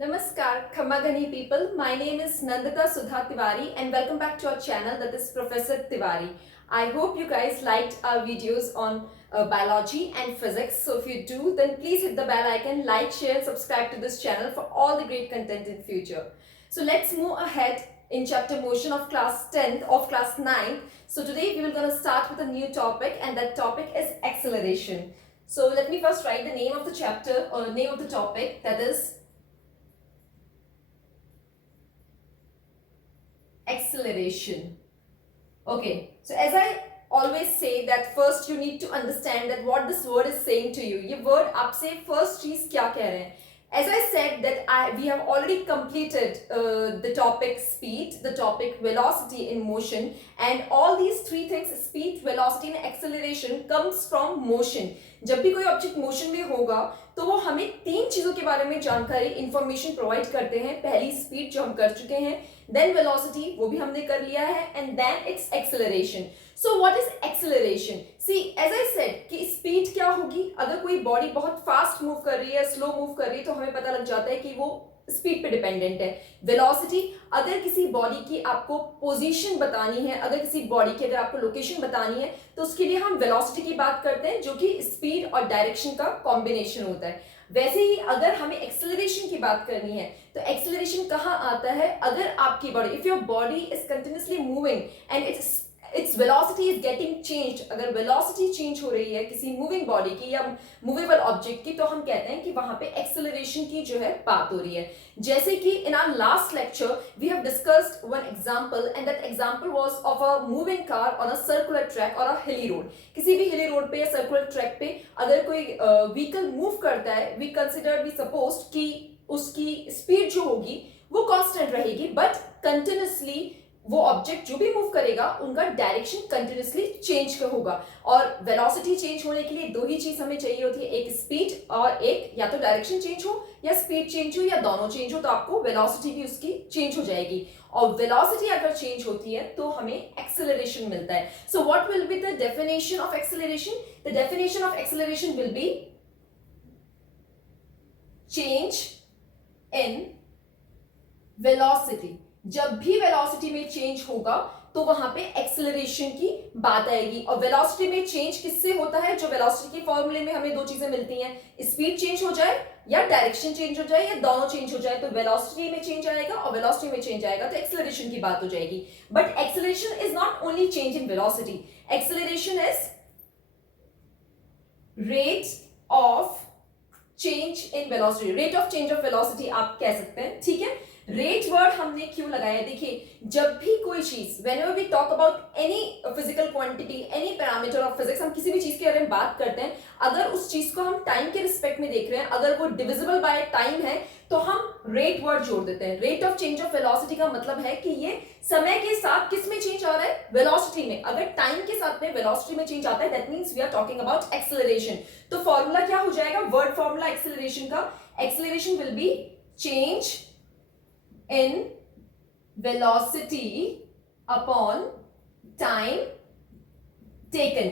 Namaskar, Khamagani people. My name is Nandita Sudha Tiwari and welcome back to our channel, that is Professor Tiwari. I hope you guys liked our videos on biology and physics. So if you do, then please hit the bell icon, like, share, subscribe to this channel for all the great content in future. So let's move ahead in chapter motion of class 10th of class 9th. So today we are going to start with a new topic, and that topic is acceleration. So let me first write the name of the chapter or name of the topic, that is acceleration. Okay, so as I always say that first you need to understand that what this word is saying to you. ये word आपसे first चीज क्या कह रहे हैं? As I said that we have already completed the topic speed, the topic velocity in motion, and all these three things, speed, velocity and acceleration, comes from motion. जब भी कोई ऑब्जेक्ट मोशन में होगा तो वो हमें तीन चीजों के बारे में जानकारी इंफॉर्मेशन प्रोवाइड करते हैं. पहली स्पीड जो हम कर चुके हैं, देन वेलोसिटी वो भी हमने कर लिया है, and then it's acceleration. So what is acceleration? See as I said कि स्पीड क्या होगी. अगर कोई बॉडी बहुत फास्ट मूव कर रही है, स्लो मूव कर रही है, तो हमें पता लग जाता है कि वो स्पीड पे डिपेंडेंट है. वेलोसिटी, अगर किसी बॉडी की आपको पोजीशन बतानी है, अगर किसी बॉडी की अगर आपको लोकेशन बतानी है, तो उसके लिए हम वेलोसिटी की बात करते हैं, जो कि स्पीड और डायरेक्शन का कॉम्बिनेशन होता है. वैसे ही अगर हमें एक्सेलरेशन की बात करनी है, तो एक्सेलरेशन कहाँ आता है? अगर आपकी body, if your body is continuously moving and its velocity is getting changed, अगर velocity change हो रही है किसी moving body की या movable object की, तो हम कहते हैं कि वहां पे acceleration की जो है बात हो रही है. जैसे कि in our last lecture we have discussed one example, and that example was of a moving car on a circular track or a hilly road. किसी भी hilly road पे या circular track पे अगर कोई vehicle move करता है, we suppose कि उसकी speed जो होगी वो constant रहेगी, but continuously वो ऑब्जेक्ट जो भी मूव करेगा उनका डायरेक्शन कंटिन्यूसली चेंज होगा. और वेलोसिटी चेंज होने के लिए दो ही चीज हमें चाहिए होती है, एक स्पीड और एक या तो डायरेक्शन चेंज हो या स्पीड चेंज हो या दोनों चेंज हो, तो आपको वेलोसिटी भी उसकी चेंज हो जाएगी. और वेलोसिटी अगर चेंज होती है तो हमें एक्सेलरेशन मिलता है. So what will be the definition of acceleration? The definition of acceleration will be change in velocity. जब भी वेलोसिटी में चेंज होगा तो वहां पे एक्सेलरेशन की बात आएगी. और वेलोसिटी में चेंज किससे होता है? जो वेलोसिटी के फॉर्मूले में हमें दो चीजें मिलती हैं, स्पीड चेंज हो जाए या डायरेक्शन चेंज हो जाए या दोनों चेंज हो जाए, तो वेलोसिटी में चेंज आएगा और वेलोसिटी में चेंज आएगा तो एक्सेलरेशन की बात हो जाएगी. But acceleration is not only change in velocity. Acceleration is rate of change in velocity, rate of change of velocity आप कह सकते हैं. ठीक है, रेट वर्ड हमने क्यों लगाया? देखिए, जब भी कोई चीज, whenever we talk about any physical quantity, any parameter of physics, हम किसी भी चीज के बारे में बात करते हैं, अगर उस चीज को हम टाइम के रिस्पेक्ट में देख रहे हैं, अगर वो डिविजिबल बाय टाइम है, तो हम रेट वर्ड जोड़ देते हैं. Rate of change of velocity का मतलब है कि ये समय के साथ किस में चेंज आ रहा है? वेलोसिटी में. अगर टाइम के साथ में वेलोसिटी में चेंज आता है, that means we are talking about acceleration. तो फॉर्मूला क्या हो जाएगा? वर्ड फॉर्मूला एक्सेलरेशन का, acceleration will be change in velocity upon time taken.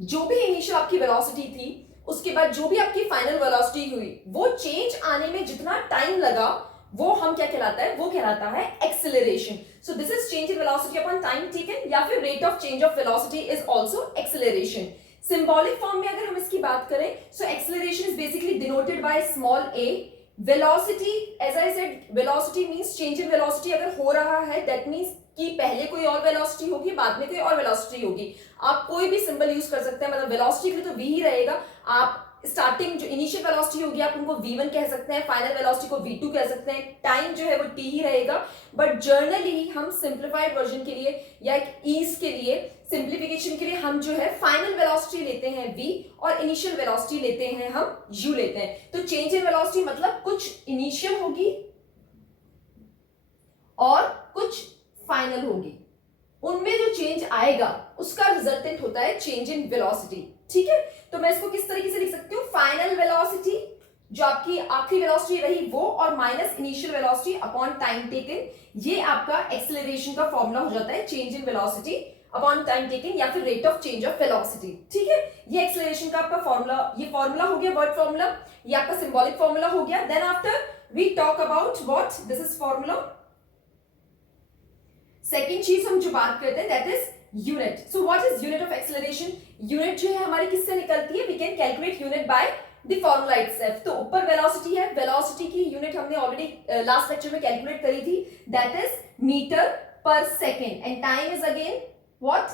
जो भी इनिशियल आपकी वेलोसिटी थी, उसके बाद जो भी आपकी फाइनल वेलोसिटी हुई, वो चेंज आने में जितना टाइम लगा, वो हम क्या कहलाता है? वो कहलाता है acceleration. So this is change in velocity upon time taken, या फिर rate of change of velocity is also acceleration. Symbolic form में अगर हम इसकी बात करें, so acceleration is basically denoted by small a. Velocity, as I said, velocity means change in velocity अगर हो रहा है, दैट मींस कि पहले कोई और वेलोसिटी होगी, बाद में कोई और वेलोसिटी होगी. आप कोई भी सिंबल यूज कर सकते हैं, मतलब वेलोसिटी के लिए तो v ही रहेगा. आप स्टार्टिंग जो इनिशियल वेलोसिटी होगी आप उनको v1 कह सकते हैं, फाइनल वेलोसिटी को v2 कह सकते हैं, टाइम जो है वो t ही रहेगा. बट जर्नली हम सिंप्लीफाइड वर्जन के लिए या एक ईज के लिए, सिंप्लीफिकेशन के लिए हम जो है फाइनल वेलोसिटी लेते हैं v और इनिशियल वेलोसिटी लेते हैं हम u लेते हैं. तो चेंज इन वेलोसिटी मतलब कुछ इनिशियल होगी और कुछ फाइनल होगी, उनमें जो चेंज आएगा उसका रिजल्टेंट होता है चेंज इन वेलोसिटी. ठीक है, तो मैं इसको किस तरीके से लिख सकती हूँ? फाइनल वेलोसिटी जो आपकी आखिरी वेलोसिटी रही वो, और minus initial velocity upon time taken, ये आपका एक्सेलरेशन का फॉर्मूला हो जाता है change in velocity upon time taking या फिर rate of change of velocity. ठीक है, ये एक्सेलरेशन का आपका फॉर्मूला, ये फॉर्मूला हो गया वर्ड फॉर्मूला, ये आपका सिंबॉलिक फॉर्मूला हो गया। Then after we talk about what this is formula. Second चीज हम जो बात करते हैं that is unit. So what is unit of acceleration? Unit जो है हमारी किससे निकलती है? We can calculate unit by the formula itself. तो ऊपर वेलोसिटी है, वेलोसिटी की यूनिट हमने ऑलरेडी लास्ट लेक्चर में कैलकुलेट करी थी, that is metre per second, and time is again what?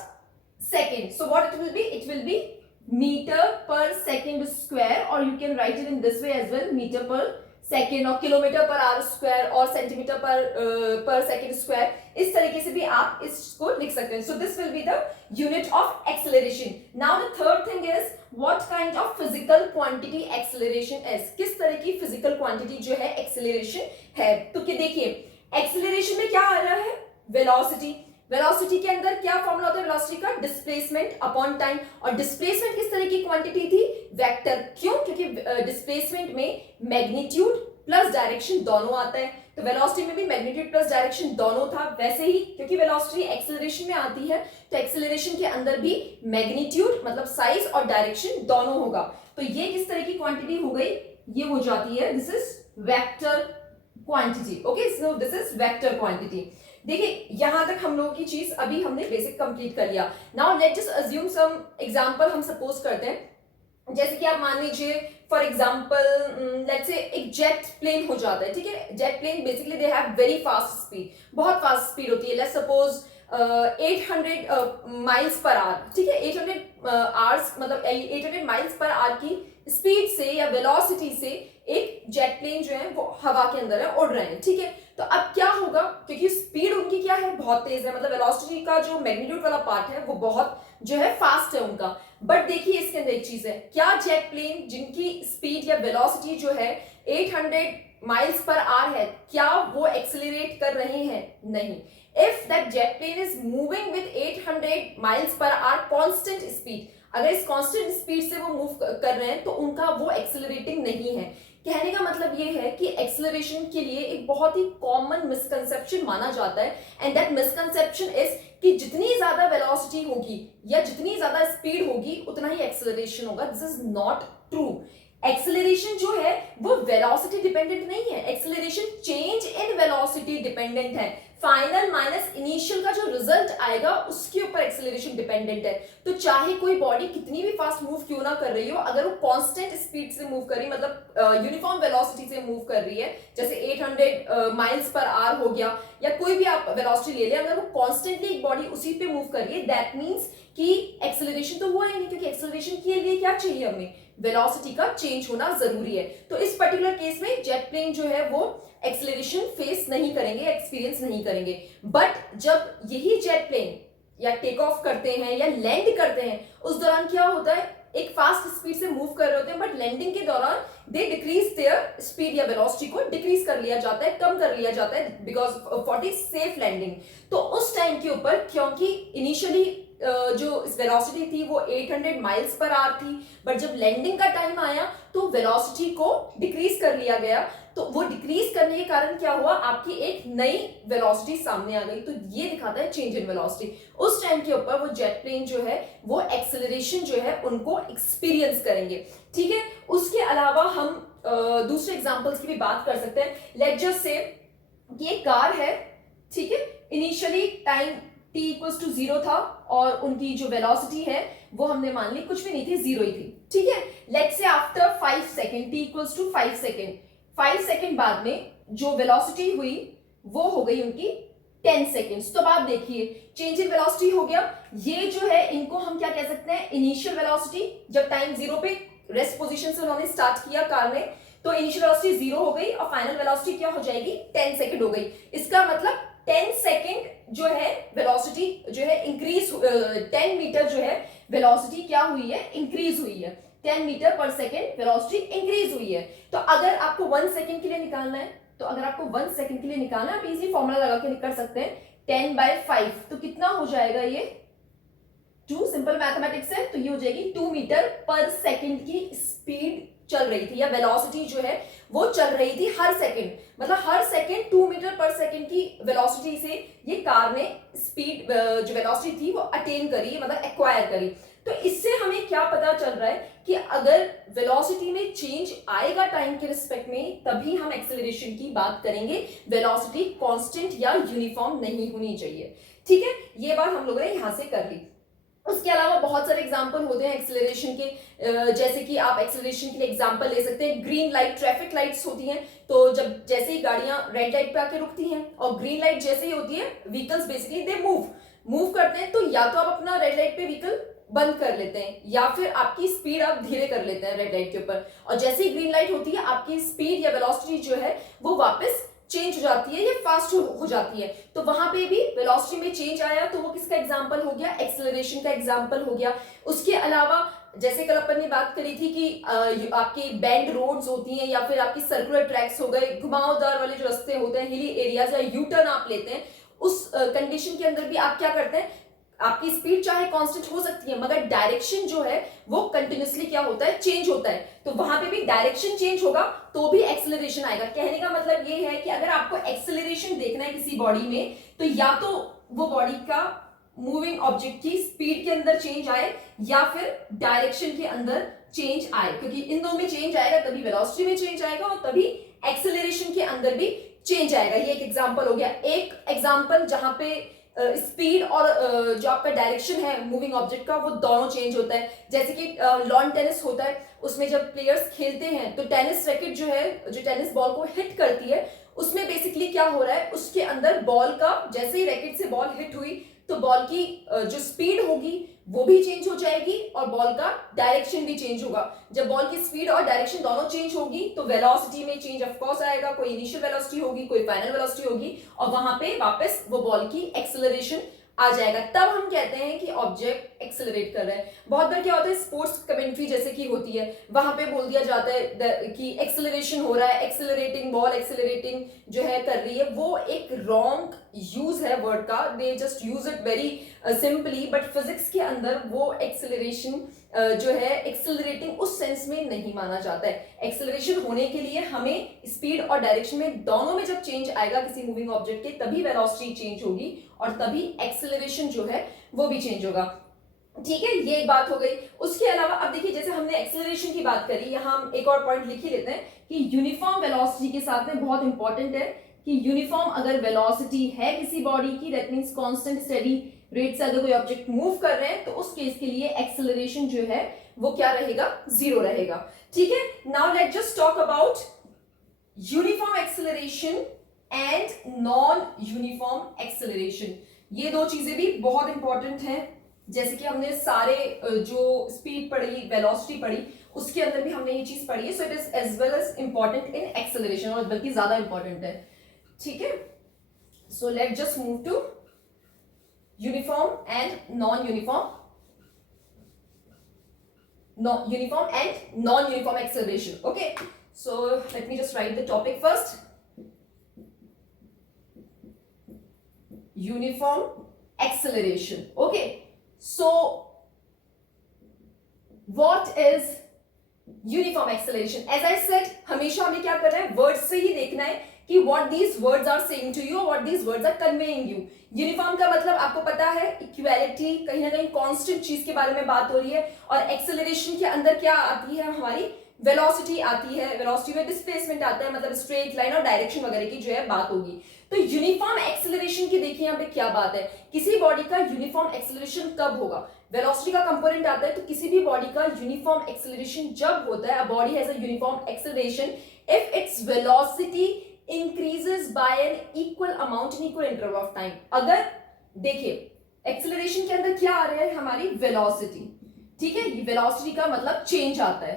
Second. So what it will be? It will be metre per second square, और you can write it in this way as well, metre per second, और kilometre per hour square, और centimetre per second square, इस तरीके से भी आप इसको लिख सकते हैं। So this will be the unit of acceleration. Now the third thing is what kind of physical quantity acceleration is? किस तरह की फिजिकल क्वांटिटी जो है एक्सेलरेशन है? तो देखिए एक्सेलरेशन में क्या आ रहा है? वेलोसिटी। वेलोसिटी के अंदर क्या फॉर्मूला होता है वेलोसिटी का? Displacement upon time. और डिस्प्लेसमेंट किस तरह की क्वांटिटी थी? वेक्टर। क्यों? क्योंकि डिस्प्लेसमेंट में मैग्नीट्यूड प्लस डायरेक्शन दोनों आता है, तो वेलोसिटी में भी मैग्नीट्यूड प्लस डायरेक्शन दोनों था। वैसे ही क्योंकि वेलोसिटी एक्सेलरेशन में आती है, तो एक्सेलरेशन के अंदर भी मैग्नीट्यूड मतलब साइज और डायरेक्शन दोनों होगा। तो ये किस तरह की क्वांटिटी हो गई? ये हो जाती है, this is vector quantity. Okay, so this is vector quantity. देखिए यहां तक हम लोगों की चीज अभी हमने बेसिक कंप्लीट कर लिया। Now let just assume some example हम सपोज करते हैं, जैसे कि आप मान लीजिए फॉर एग्जांपल लेट्स से एक जेट प्लेन हो जाता है। ठीक है, jet plane basically they have very fast speed, बहुत फास्ट स्पीड होती है। Let's suppose 800 miles per hour. ठीक है, 800 आवर्स मतलब 800 माइल्स पर आवर की स्पीड से या वेलोसिटी से एक जेट प्लेन जो है वो हवा के अंदर है, उड़ रहे हैं। ठीक है, तो अब क्या होगा? क्योंकि स्पीड उनकी क्या है? बहुत तेज है, मतलब वेलोसिटी का जो मैग्नीट्यूड वाला पार्ट है वो बहुत जो है फास्ट है उनका। बट देखिए इसके अंदर एक चीज है, क्या जेट प्लेन जिनकी स्पीड या वेलोसिटी जो है 800 माइल्स पर आवर है, क्या वो एक्सेलरेट कर रहे हैं? नहीं। If that jet plane is moving with 800 miles per hour constant speed, अगर इस कांस्टेंट स्पीड से वो मूव कर रहे हैं तो उनका वो एक्सेलरेटिंग नहीं है। कहने का मतलब ये है कि एक्सेलरेशन के लिए एक बहुत ही कॉमन मिसकंसेप्शन माना जाता है, एंड दैट मिसकंसेप्शन इज कि जितनी ज्यादा वेलोसिटी होगी या जितनी ज्यादा स्पीड होगी उतना ही एक्सेलरेशन होगा। This is not true. Acceleration जो है वो वेलोसिटी डिपेंडेंट नहीं है, acceleration change in velocity dependent है। फाइनल माइनस इनिशियल का जो रिजल्ट आएगा उसके ऊपर एक्सेलरेशन डिपेंडेंट है। तो चाहे कोई बॉडी कितनी भी फास्ट मूव क्यों ना कर रही हो, अगर वो कांस्टेंट स्पीड से मूव कर रही है, मतलब यूनिफॉर्म वेलोसिटी से मूव कर रही है, जैसे 800 माइल्स पर आवर हो गया या कोई भी आप वेलोसिटी ले लें, अगर वो कॉन्स्टेंटली एक बॉडी उसी पे मूव कर रही है, दैट मीन्स कि एक्सेलरेशन तो हुआ ही नहीं, क्योंकि एक्सेलरेशन के लिए क्या चाहिए हमें? वेलोसिटी का चेंज होना जरूरी है। तो इस पर्टिकुलर केस में जेट प्लेन जो है वो एक्सेलरेशन फेस नहीं करेंगे, एक्सपीरियंस नहीं करेंगे। बट जब यही जेट प्लेन या टेक ऑफ करते हैं या लैंड करते हैं, उस दौरान क्या होता है? एक फास्ट स्पीड से मूव कर रहे होते हैं, बट लैंडिंग के दौरान दे डिक्रीज देयर स्पीड या वेलोसिटी को डिक्रीज कर लिया जाता है, कम कर लिया जाता है, because for the safe landing. तो उस टाइम के ऊपर क्योंकि इनिशियली जो इस वेलोसिटी थी वो 800 माइल्स पर आवर थी, बट जब लैंडिंग का टाइम आया तो वेलोसिटी को डिक्रीज कर लिया गया। तो वो डिक्रीज करने के कारण क्या हुआ? आपकी एक नई वेलोसिटी सामने आ गई। तो ये दिखाता है चेंज इन वेलोसिटी। उस टाइम के ऊपर वो जेट प्लेन जो है वो एक्सेलरेशन जो है उनको एक्सपीरियंस करेंगे। ठीक है, उसके अलावा हम दूसरे एग्जांपल्स की भी बात कर सकते हैं। लेट्स जस्ट से ये कार है, ठीक है, initially time t equals to 0 था और उनकी जो वेलोसिटी है वो हमने मान ली कुछ भी नहीं थी, 0 ही थी। ठीक है, let's say after 5 second, t equals to 5 second, 5 second बाद में जो वेलोसिटी हुई वो हो गई उनकी 10 सेकेंड्स। तो अब आप देखिए चेंज इन वेलोसिटी हो गया। ये जो है इनको हम क्या कह सकते हैं? इनिशियल वेलोसिटी, जब टाइम 0 पे रेस्ट पोजीशन से उन्होंने स्टार्ट किया कार ने, तो इनिशियल वेलोसिटी 0 हो गई और फाइनल वेलोसिटी क्या हो जाएगी? 10 सेकेंड हो गई। इसका मतलब 10 सेकेंड जो है वेलोसिटी जो है इंक्रीज, 10 मीटर जो है वेलोसिटी क्या हुई है? इंक्रीज हुई है। 10 metre per second velocity increase हुई है। तो अगर आपको 1 सेकेंड के लिए निकालना है, तो अगर आपको 1 सेकेंड के लिए निकालना है, आप इजी फॉर्मूला लगा के कर सकते हैं, 10/5। तो कितना हो जाएगा ये? 2 सिंपल मैथमेटिक्स है, तो ये हो जाएगी 2 मीटर पर सेकेंड की स्पीड चल रही थी, या वेलोसिटी जो है वो चल रही थी हर सेकंड, मतलब हर सेकंड 2 मीटर पर सेकंड की वेलोसिटी से ये कार ने स्पीड जो वेलोसिटी थी वो अटेन करी, मतलब एक्वायर करी। तो इससे हमें क्या पता चल रहा है कि अगर वेलोसिटी में चेंज आएगा टाइम के रिस्पेक्ट में, तभी हम एक्सेलरेशन की बात करेंगे। वेलोसिटी कांस्टेंट या यूनिफॉर्म नहीं होनी चाहिए। ठीक है, ये बात हम लोगों ने यहां से कर ली। उसके अलावा बहुत सारे एग्जाम्पल होते हैं एक्सेलरेशन के, जैसे कि आप एक्सेलरेशन के लिए एग्जाम्पल ले सकते हैं। ग्रीन लाइट, ट्रैफिक लाइट्स होती हैं, तो जब जैसे ही गाड़ियां रेड लाइट पे आके रुकती हैं और ग्रीन लाइट जैसे ही होती है, व्हीकल्स बेसिकली दे मूव करते हैं। तो या तो आप अपना रेड लाइट पे व्हीकल बंद कर लेते हैं, या फिर आपकी स्पीड आप धीरे कर लेते हैं रेड लाइट के ऊपर, और जैसे ही ग्रीन लाइट होती है आपकी स्पीड या वेलोसिटी जो है वो वापस चेंज हो जाती है या फास्ट हो जाती है। तो वहां पे भी वेलोसिटी में चेंज आया, तो वो किसका एग्जांपल हो गया? एक्सेलरेशन का एग्जांपल हो गया। उसके अलावा जैसे कल अपन ने बात करी थी कि आपकी बैंड रोड्स होती हैं, या फिर आपकी सर्कुलर ट्रैक्स हो गए, घुमावदार वाले जो रास्ते होते हैं, हिली एरियाज, या यू टर्न आप लेते हैं, उस कंडीशन के अंदर भी आप क्या करते हैं, आपकी स्पीड चाहे कांस्टेंट हो सकती है, मगर डायरेक्शन जो है वो कंटिन्यूअसली क्या होता है? चेंज होता है। तो वहां पे भी डायरेक्शन चेंज होगा तो भी एक्सेलरेशन आएगा। कहने का मतलब ये है कि अगर आपको एक्सेलरेशन देखना है किसी बॉडी में, तो या तो वो बॉडी का मूविंग ऑब्जेक्ट की स्पीड के अंदर चेंज आए, या फिर डायरेक्शन के अंदर चेंज आए, क्योंकि इन दोनों में चेंज आएगा तभी वेलोसिटी में चेंज आएगा और तभी एक्सेलरेशन के अंदर भी चेंज आएगा। ये एक एग्जांपल हो गया। एक एग्जांपल जहां पे स्पीड और जो आपका डायरेक्शन है मूविंग ऑब्जेक्ट का वो दोनों चेंज होता है। जैसे कि लॉन टेनिस होता है, उसमें जब प्लेयर्स खेलते हैं तो टेनिस रैकेट जो है, जो टेनिस बॉल को हिट करती है, उसमें बेसिकली क्या हो रहा है, उसके अंदर बॉल का जैसे ही रैकेट से बॉल हिट हुई तो बॉल की जो स्पीड होगी वो भी चेंज हो जाएगी और बॉल का डायरेक्शन भी चेंज होगा। जब बॉल की स्पीड और डायरेक्शन दोनों चेंज होगी तो वेलोसिटी में चेंज ऑफ कोर्स आएगा। कोई इनिशियल वेलोसिटी होगी, कोई फाइनल वेलोसिटी होगी, और वहां पे वापस वो बॉल की एक्सेलरेशन आ जाएगा। तब हम कहते हैं कि ऑब्जेक्ट एक्सेलरेट कर रहा है। बहुत बार क्या होता है, स्पोर्ट्स कमेंट्री जैसे कि होती है, वहां पे बोल दिया जाता है कि एक्सेलरेशन हो रहा है, एक्सेलरेटिंग बॉल एक्सेलरेटिंग जो है कर रही है। वो एक रॉन्ग यूज है वर्ड का, they just use it very simply, but physics के अंदर वो एक्सेलरेशन जो है एक्सेलरेटिंग उस सेंस में नहीं माना जाता है। एक्सेलरेशन होने के लिए हमें स्पीड और डायरेक्शन में दोनों में जब चेंज आएगा किसी मूविंग ऑब्जेक्ट के, तभी वेलोसिटी चेंज होगी और तभी एक्सेलरेशन जो है वो भी चेंज होगा। ठीक है, ये एक बात हो गई। उसके अलावा अब देखिए, जैसे हमने एक्सेलरेशन की बात करी, यहाँ हम एक और पॉइंट लिख ही लेते हैं कि यूनिफॉर्म वेलोसिटी के साथ में बहुत इंपॉर्टेंट है कि यूनिफॉर्म अगर वेलोसिटी है किसी बॉडी की, that means constant steady rate से अगर कोई ऑब्जेक्ट मूव कर रहे हैं, तो उस केस के लिए एक्सेलरेशन जो है वो क्या रहेगा? 0 रहेगा। ठीक है, now let just talk about uniform acceleration and non uniform acceleration. ये दो चीजें भी बहुत इंपॉर्टेंट हैं। जैसे कि हमने सारे जो स्पीड पढ़ी, वेलोसिटी पढ़ी, उसके अंदर भी हमने ये चीज पढ़ी है, so it is as well as important in acceleration, और बल्कि ज्यादा इंपॉर्टेंट है। ठीक है, so let just move to uniform and non-uniform and non-uniform acceleration. Okay, so let me just write the topic first. Uniform acceleration. Okay, so what is uniform acceleration? As I said, हमेशा हमें क्या करना है, words से ही देखना है कि what these words are saying to you, what these words are conveying you. Uniform का मतलब आपको पता है इक्वालिटी, कहीं ना कहीं कांस्टेंट चीज के बारे में बात हो रही है, और एक्सेलरेशन के अंदर क्या आती है, हमारी वेलोसिटी आती है। वेलोसिटी में डिस्प्लेसमेंट आता है, मतलब स्ट्रेट लाइन और डायरेक्शन वगैरह की जो है बात होगी। तो यूनिफॉर्म एक्सेलरेशन की देखिए यहाँ पे क्या बात है, किसी बॉडी का यूनिफॉर्म एक्सेलरेशन कब होगा? वेलोसिटी का कंपोनेंट आता है, तो किसी भी बॉडी का यूनिफॉर्म एक्सेलरेशन जब होता है, a body has a uniform acceleration if its velocity increases by an equal amount in equal interval of time. अगर देखिए एक्सेलरेशन के अंदर क्या आ रहा है, हमारी वेलोसिटी। ठीक है, ये वेलोसिटी का मतलब चेंज आता है।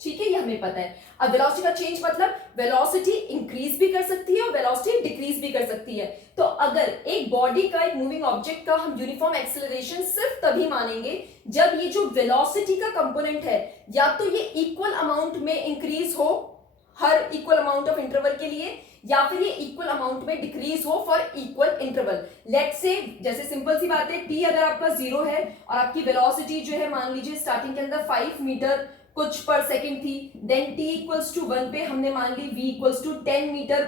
ठीक है, ये हमें पता है। अब वेलोसिटी का चेंज मतलब वेलोसिटी इंक्रीज भी कर सकती है और वेलोसिटी डिक्रीज भी कर सकती है। तो अगर एक बॉडी का, एक मूविंग ऑब्जेक्ट का हम यूनिफॉर्म एक्सेलरेशन सिर्फ तभी मानेंगे जब ये जो वेलोसिटी का कंपोनेंट है, या तो ये इक्वल अमाउंट में इंक्रीज हो हर इक्वल अमाउंट ऑफ इंटरवल के लिए, या फिर ये इक्वल अमाउंट में डिक्रीज हो for equal interval. Let's say, जैसे सिंपल सी बात है, t अगर आपका 0 है और आपकी वेलोसिटी जो है मान लीजिए स्टार्टिंग के अंदर 5 मीटर कुछ पर सेकंड थी, देन t इक्वल्स टू 1 पे हमने मान ली v इक्वल्स टू 10 मीटर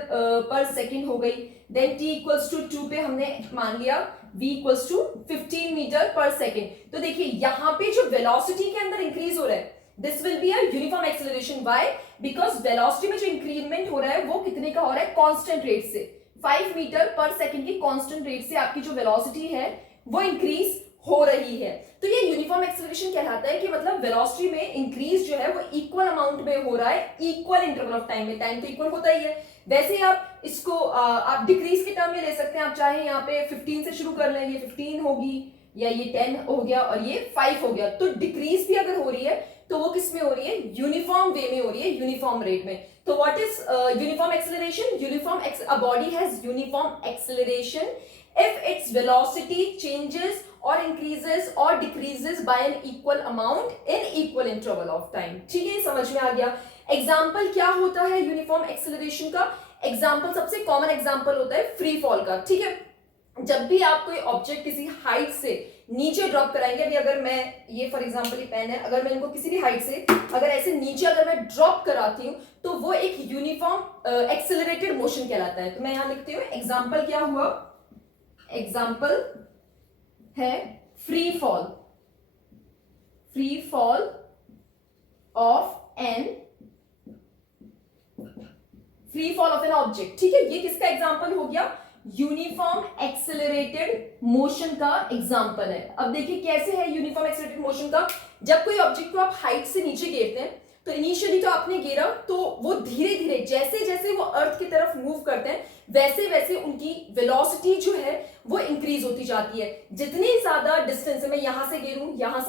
पर सेकंड हो गई, देन t इक्वल्स टू 2 पे हमने मान लिया v इक्वल्स टू 15 मीटर पर सेकंड। तो देखिए यहाँ पे जो वेलोसिटी के अंदर इंक्रीज हो रहा है, this will be a uniform acceleration. Why? Because velocity में जो इंक्रीमेंट हो रहा है वो कितने का हो रहा है, कांस्टेंट रेट से, 5 मीटर पर सेकंड की कांस्टेंट रेट से आपकी जो वेलोसिटी है वो इंक्रीज हो रही है। तो ये यूनिफॉर्म एक्सेलरेशन कहलाता है कि मतलब वेलोसिटी में इंक्रीज जो है वो इक्वल अमाउंट में हो रहा है, इक्वल इंटरवल ऑफ टाइम में। टाइम तो इक्वल होता ही है। वैसे ही आप इसको आप डिक्रीज के टर्म में ले सकते हैं। आप चाहे यहाँ पे 15 से शुरू कर लें, ये 15 होगी या ये 10 हो गया और ये 5 हो गया। तो डिक्रीज भी अगर हो रही है तो वो किस में हो रही है, यूनिफॉर्म वे में हो रही है, यूनिफॉर्म रेट में। तो what is uniform acceleration? A body has uniform acceleration if its velocity changes or increases or decreases by an equal amount in equal interval of time। ठीक है, समझ में आ गया। एग्जाम्पल क्या होता है यूनिफॉर्म एक्सेलरेशन का? एग्जाम्पल, सबसे कॉमन एग्जाम्पल होता है फ्री फॉल का। ठीक है, जब भी आप कोई ऑब्जेक्ट किसी हाइट से नीचे ड्रॉप कराएंगे, अभी अगर मैं ये फॉर एग्जांपल ये पेन है, अगर मैं इनको किसी भी हाइट से अगर ऐसे नीचे अगर मैं ड्रॉप कराती हूँ तो वो एक यूनिफॉर्म एक्सेलरेटेड मोशन कहलाता है। तो मैं यहाँ लिखती हूँ एग्जाम्पल क्या हुआ, एग्जाम्पल है free fall, free fall of an, free fall of an object. ठीक है, ये किसका एग्जाम्पल हो गया, यूनिफॉर्म एक्सेलरेटेड मोशन का एग्जाम्पल है। अब देखिए कैसे है यूनिफॉर्म एक्सेलरेटेड मोशन का। जब कोई ऑब्जेक्ट को आप हाइट से नीचे गिरते हैं तो इनिशियली तो आपने गिरा तो वो धीरे धीरे जैसे जैसे वो अर्थ की तरफ मूव करते हैं वैसे वैसे उनकी वेलोसिटी जो है वो इंक्रीज होती जाती है। जितनी ज्यादा डिस्टेंस, मैं यहां से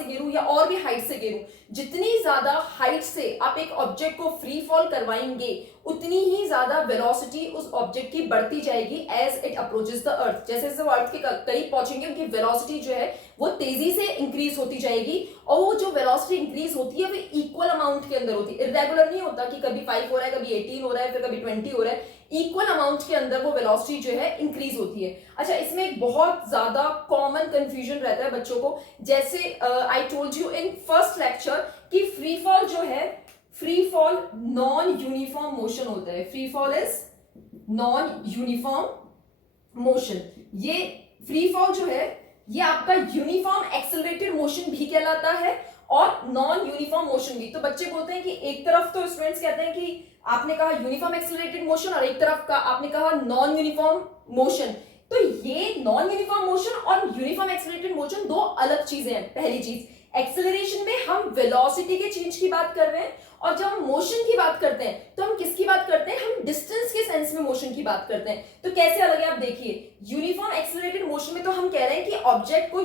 गिरूं या और भी हाइट से गिरूं, जितनी ज्यादा हाइट से आप एक ऑब्जेक्ट को फ्री फॉल करवाएंगे उतनी ही ज्यादा वेलोसिटी उस ऑब्जेक्ट की बढ़ती जाएगी as it approaches the earth. जैसे जैसे वो अर्थ के करीब पहुंचेंगे उनकी वेलोसिटी जो है वो तेजी से इंक्रीज होती जाएगी और वो जो वेलोसिटी इंक्रीज होती है वो इक्वल अमाउंट के अंदर होती है। इरेगुलर नहीं होता कि कभी 5 हो रहा है, कभी 18 हो रहा है, फिर कभी 20 हो रहा है। इक्वल अमाउंट के अंदर वो वेलोसिटी जो है इंक्रीज होती है। अच्छा, इसमें एक बहुत ज्यादा कॉमन कंफ्यूजन रहता है बच्चों को। जैसे I told you in first lecture कि फ्री फॉल जो है, free fall non uniform motion होता है। Free fall is non uniform motion. ये फ्री फॉल जो है ये आपका यूनिफॉर्म एक्सेलरेटेड मोशन भी कहलाता है और नॉन यूनिफॉर्म मोशन भी। तो बच्चे बोलते हैं कि एक तरफ तो स्टूडेंट्स कहते हैं कि आपने कहा यूनिफॉर्म एक्सेलरेटेड मोशन और एक तरफ का आपने कहा नॉन यूनिफॉर्म मोशन। तो ये नॉन यूनिफॉर्म मोशन और यूनिफॉर्म एक्सेलरेटेड मोशन दो अलग चीजें हैं। पहली चीज, एक्सेलरेशन में हम वेलोसिटी के चेंज की बात कर रहे हैं और जब हम मोशन की बात करते हैं तो हम किसकी बात करते हैं, हम डिस्टेंस के सेंस में मोशन की बात करते हैं। तो कैसे अलग है आप देखिए, यूनिफॉर्म एक्सेलरेटेड मोशन में तो हम कह रहे हैं कि ऑब्जेक्ट को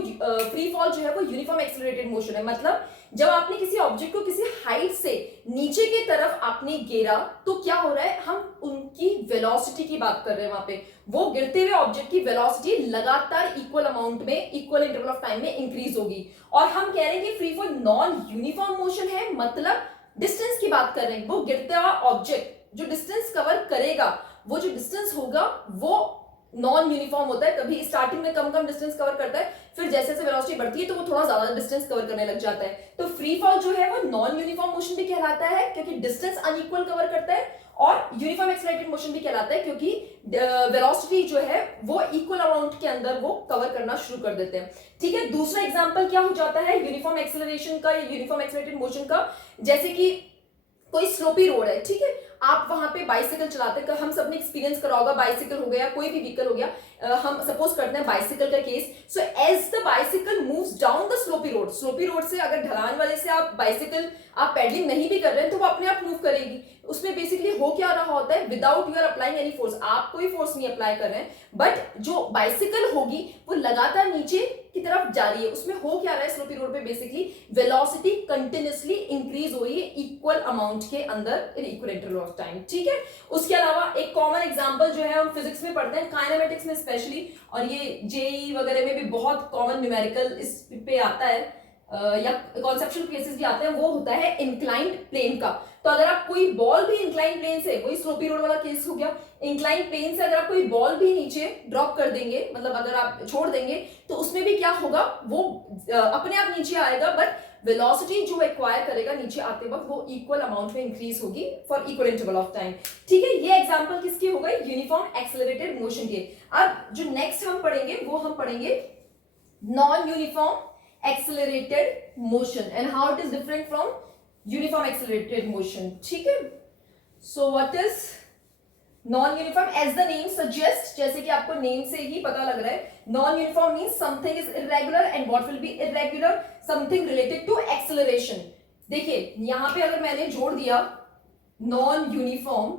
फ्री फॉल जो है वो यूनिफॉर्म एक्सेलरेटेड मोशन है। मतलब जब आपने किसी ऑब्जेक्ट को किसी हाइट से नीचे की तरफ आपने गिरा तो क्या हो रहा है, हम उनकी वेलोसिटी की बात कर रहे हैं। वहां पे वो गिरते हुए ऑब्जेक्ट की वेलोसिटी लगातार इक्वल अमाउंट में, इक्वल इंटरवल ऑफ टाइम में इंक्रीज होगी। और हम कह रहे हैं कि free fall non uniform motion है, मतलब डिस्टेंस की बात कर रहे हैं। वो गिरता हुआ ऑब्जेक्ट जो डिस्टेंस कवर करेगा, वो जो डिस्टेंस होगा वो नॉन यूनिफॉर्म होता है। कभी स्टार्टिंग में कम कम डिस्टेंस कवर करता है, फिर जैसे जैसे वेलोसिटी बढ़ती है तो वो थोड़ा ज्यादा डिस्टेंस कवर करने लग जाता है। तो फ्री फॉल जो है वो नॉन यूनिफॉर्म मोशन भी कहलाता है क्योंकि डिस्टेंस अनइक्वल कवर करता है, और यूनिफॉर्म एक्सेलरेटेड मोशन भी कहलाता है क्योंकि वेलोसिटी जो है वो इक्वल अमाउंट के अंदर वो कवर करना शुरू कर देते हैं। ठीक है, दूसरा एग्जांपल क्या हो जाता है यूनिफॉर्म एक्सेलरेशन का या यूनिफॉर्म एक्सेलरेटेड मोशन का। जैसे कि कोई स्लोपी रोड है, ठीक है, आप वहां पे बाइसिकल चलाते हैं, हम सबने एक्सपीरियंस करा होगा, बाइसिकल हो गया, कोई भी व्हीकल हो गया, हम सपोज करते हैं बाइसिकल का केस। So as the bicycle moves down the slopy road से अगर ढलान वाले से आप बाइसिकल आप पेडलिंग नहीं भी कर रहे हैं तो वो अपने आप मूव करेगी। उसमें बेसिकली हो क्या रहा होता है, without you are applying any force, आप कोई फोर्स नहीं अप्लाई कर रहे हैं, बट जो बाइसिकल होगी वो लगातार नीचे की तरफ जा रही है। उसमें हो क्या रहा है, स्लोपी रोड पे बेसिकली वेलोसिटी कंटिन्यूअसली इंक्रीज हो रही है इक्वल अमाउंट के अंदर in equal interval of time. ठीक है, उसके अलावा एक कॉमन एग्जांपल जो है हम फिजिक्स में पढ़ते हैं, काइनेमेटिक्स में स्पेशली, और ये जेई वगैरह में भी बहुत कॉमन न्यूमेरिकल इस पे आता है या कॉन्सेप्चुअल केसेस भी आते हैं, वो होता है इंक्लाइंड प्लेन का। तो अगर आप कोई बॉल भी इंक्लाइंड प्लेन से, वही स्लोपी रोड वाला केस हो गया, इंक्लाइंड प्लेन से अगर आप कोई बॉल भी नीचे ड्रॉप कर देंगे, मतलब अगर आप छोड़ देंगे तो उसमें भी क्या होगा, वो अपने आप नीचे आएगा, बट वेलोसिटी जो एक्वायर करेगा नीचे आते वक्त वो इक्वल अमाउंट में इंक्रीज होगी for equal interval of time. ठीक है, ये एग्जांपल किसकी हो गई? यूनिफॉर्म एक्सेलरेटेड मोशन के। अब जो नेक्स्ट हम पढ़ेंगे वो हम पढ़ेंगे non uniform accelerated motion and how it is different from uniform accelerated motion. ठीक है, so what is non uniform? As the name suggest, जैसे कि आपको नेम से ही पता लग रहा है, non uniform means something is irregular and what will be irregular, something related to acceleration. देखिए यहां पे अगर मैंने जोड़ दिया नॉन यूनिफॉर्म,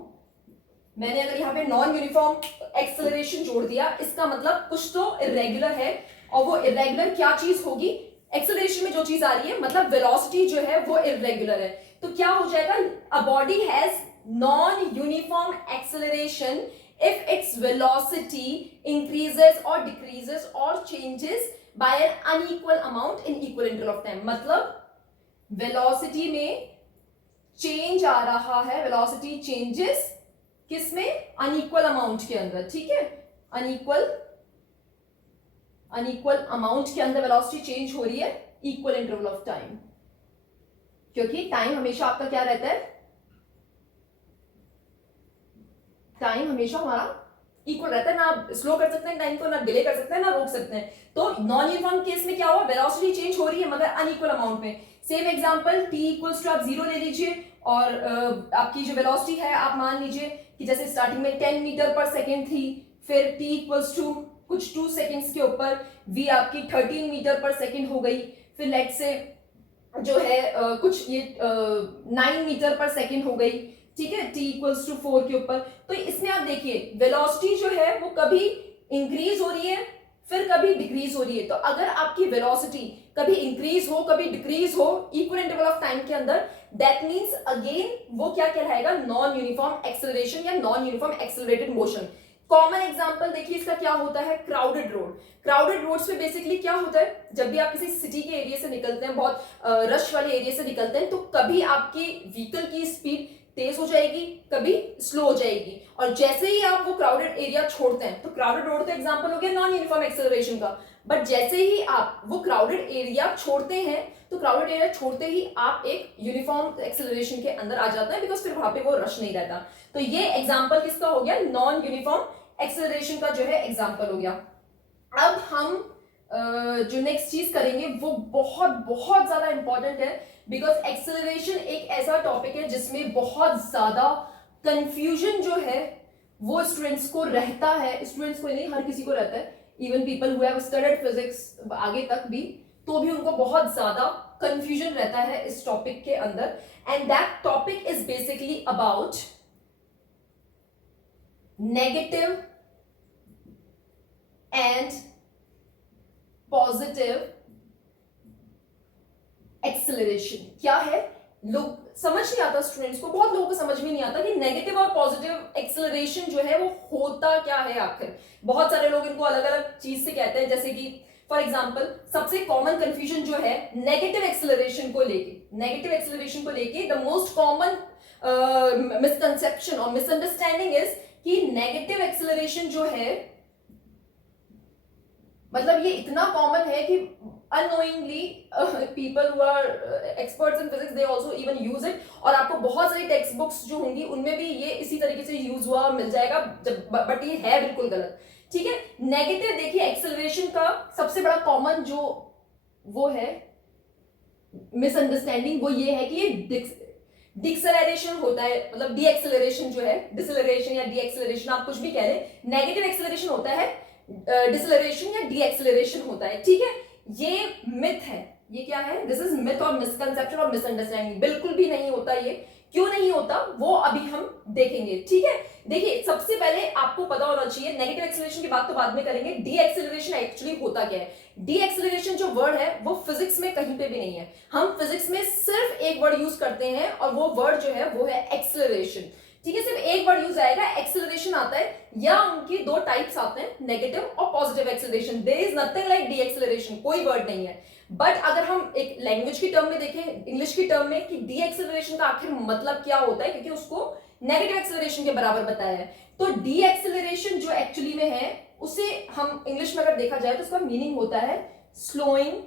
मैंने अगर यहाँ पे नॉन यूनिफॉर्म एक्सेलरेशन जोड़ दिया, इसका मतलब कुछ तो इरेगुलर है, और वो इरेगुलर क्या चीज होगी? एक्सेलरेशन में जो चीज आ रही है, मतलब वेलोसिटी जो है वो इरेगुलर है। तो क्या हो जाएगा? A body has non-uniform acceleration if its velocity increases or decreases or changes by an unequal amount in equal interval of time। मतलब velocity में change आ रहा है, velocity changes किसमें? unequal amount के अंदर। ठीक है, unequal amount के अंदर velocity change हो रही है equal interval of time, क्योंकि टाइम हमेशा आपका क्या रहता है? टाइम हमेशा हमारा इक्वल रहता है, ना स्लो कर सकते हैं टाइम को, ना डिले कर सकते हैं, ना रोक सकते हैं। तो नॉन यूनिफॉर्म केस में क्या हुआ? वेलोसिटी चेंज हो रही है मगर अनइक्वल अमाउंट में। Same example, t equals to आप 0 ले लीजिए और आपकी जो वेलोसिटी है आप मान लीजिए कि जैसे स्टार्टिंग में 10 मीटर पर सेकेंड थी, फिर t इक्वल्स टू कुछ 2 सेकेंड्स के ऊपर v आपकी 13 मीटर पर सेकेंड हो गई, फिर लेट से जो है कुछ ये 9 मीटर पर सेकेंड हो गई। ठीक है, t इक्वल्स टू 4 के ऊपर। तो इसमें आप देखिए वेलोसिटी जो है वो कभी इंक्रीज हो रही है, फिर कभी डिक्रीज हो रही है। तो अगर आपकी वेलोसिटी कभी इंक्रीज हो कभी डिक्रीज हो इक्वल इंटरवल ऑफ टाइम के अंदर, दैट मींस अगेन वो क्या कहलाएगा? नॉन यूनिफॉर्म एक्सेलरेशन या non uniform accelerated motion. Common example देखिए इसका क्या होता है? Crowded road. क्राउडेड रोड्स पे बेसिकली क्या होता है? जब भी आप किसी सिटी के एरिया से निकलते हैं, बहुत रश वाले एरिया से निकलते हैं, तो कभी आपकी व्हीकल की स्पीड तेज हो जाएगी, कभी स्लो हो जाएगी, और जैसे ही आप वो क्राउडेड एरिया छोड़ते हैं, तो क्राउडेड रोड तो एग्जांपल हो गया नॉन यूनिफॉर्म एक्सेलरेशन का, बट जैसे ही आप वो क्राउडेड एरिया छोड़ते हैं, तो क्राउडेड एरिया छोड़ते ही आप एक यूनिफॉर्म एक्सेलरेशन के अंदर आ जाते हैं, बिकॉज फिर वहां पे वो रश नहीं रहता। तो ये एग्जांपल किसका हो गया? नॉन यूनिफॉर्म एक्सेलरेशन का जो है एग्जांपल हो गया। अब हम जो नेक्स्ट चीज करेंगे वो बहुत बहुत ज्यादा इंपॉर्टेंट है, बिकॉज एक्सेलरेशन एक ऐसा टॉपिक है जिसमें बहुत ज्यादा कंफ्यूजन जो है वो स्टूडेंट्स को रहता है। स्टूडेंट्स को नहीं, हर किसी को रहता है, even people who have studied physics आगे तक भी, तो भी उनको बहुत ज्यादा कंफ्यूजन रहता है इस टॉपिक के अंदर। And that topic is basically about negative and positive acceleration. क्या है? लोग समझ नहीं आता, स्टूडेंट्स को, बहुत लोगों को समझ में नहीं आता कि नेगेटिव और पॉजिटिव एक्सेलरेशन जो है वो होता क्या है आखिर। बहुत सारे लोग इनको अलग अलग चीज से कहते हैं, जैसे कि फॉर एग्जांपल सबसे कॉमन कंफ्यूजन जो है नेगेटिव एक्सेलरेशन को लेके द मोस्ट कॉमन मिसकंसेप्शन और मिसअंडरस्टैंडिंग इज कि नेगेटिव एक्सेलरेशन जो है, मतलब ये इतना कॉमन है कि unknowingly people who are experts in physics they also even use it, और आपको बहुत सारी टेक्स्ट बुक्स जो होंगी उनमें भी ये इसी तरीके से यूज हुआ मिल जाएगा, जब बट ये है बिल्कुल गलत। ठीक है, नेगेटिव देखिए एक्सेलरेशन का सबसे बड़ा कॉमन जो वो है मिसअंडरस्टैंडिंग, वो ये है कि ये डिक्सेलरेशन होता है, मतलब डी एक्सेलरेशन जो है, डिसलरेशन या डी एक्सेलरेशन आप कुछ भी कह रहे, नेगेटिव एक्सेलरेशन होता है, डिसलरेशन या डी एक्सेलरेशन होता है। ठीक है, ये मिथ है, ये क्या है? दिस इज मिथ और मिसकंसेप्शन और मिसअंडरस्टैंडिंग। बिल्कुल भी नहीं होता ये। क्यों नहीं होता वो अभी हम देखेंगे। ठीक है, देखिए सबसे पहले आपको पता होना चाहिए, नेगेटिव एक्सेलरेशन की बात तो बाद में करेंगे, डी एक्सेलरेशन एक्चुअली होता क्या है। डी एक्सेलरेशन जो वर्ड है वो फिजिक्स में कहीं पे भी नहीं है। हम फिजिक्स में सिर्फ एक वर्ड यूज करते हैं और वो वर्ड जो है वो है एक्सेलरेशन। ठीक है, सिर्फ एक वर्ड यूज आएगा, एक्सेलरेशन आता है, या उनकी दो टाइप्स आते हैं, नेगेटिव और positive acceleration. There is nothing like deceleration, कोई वर्ड नहीं है। बट अगर हम एक लैंग्वेज की टर्म में देखें, इंग्लिश की टर्म में, कि डी एक्सेलरेशन का आखिर मतलब क्या होता है, क्योंकि उसको नेगेटिव एक्सेलरेशन के बराबर बताया है। तो डी एक्सेलरेशन जो एक्चुअली में है, उसे हम इंग्लिश में अगर देखा जाए तो उसका मीनिंग होता है स्लोइंग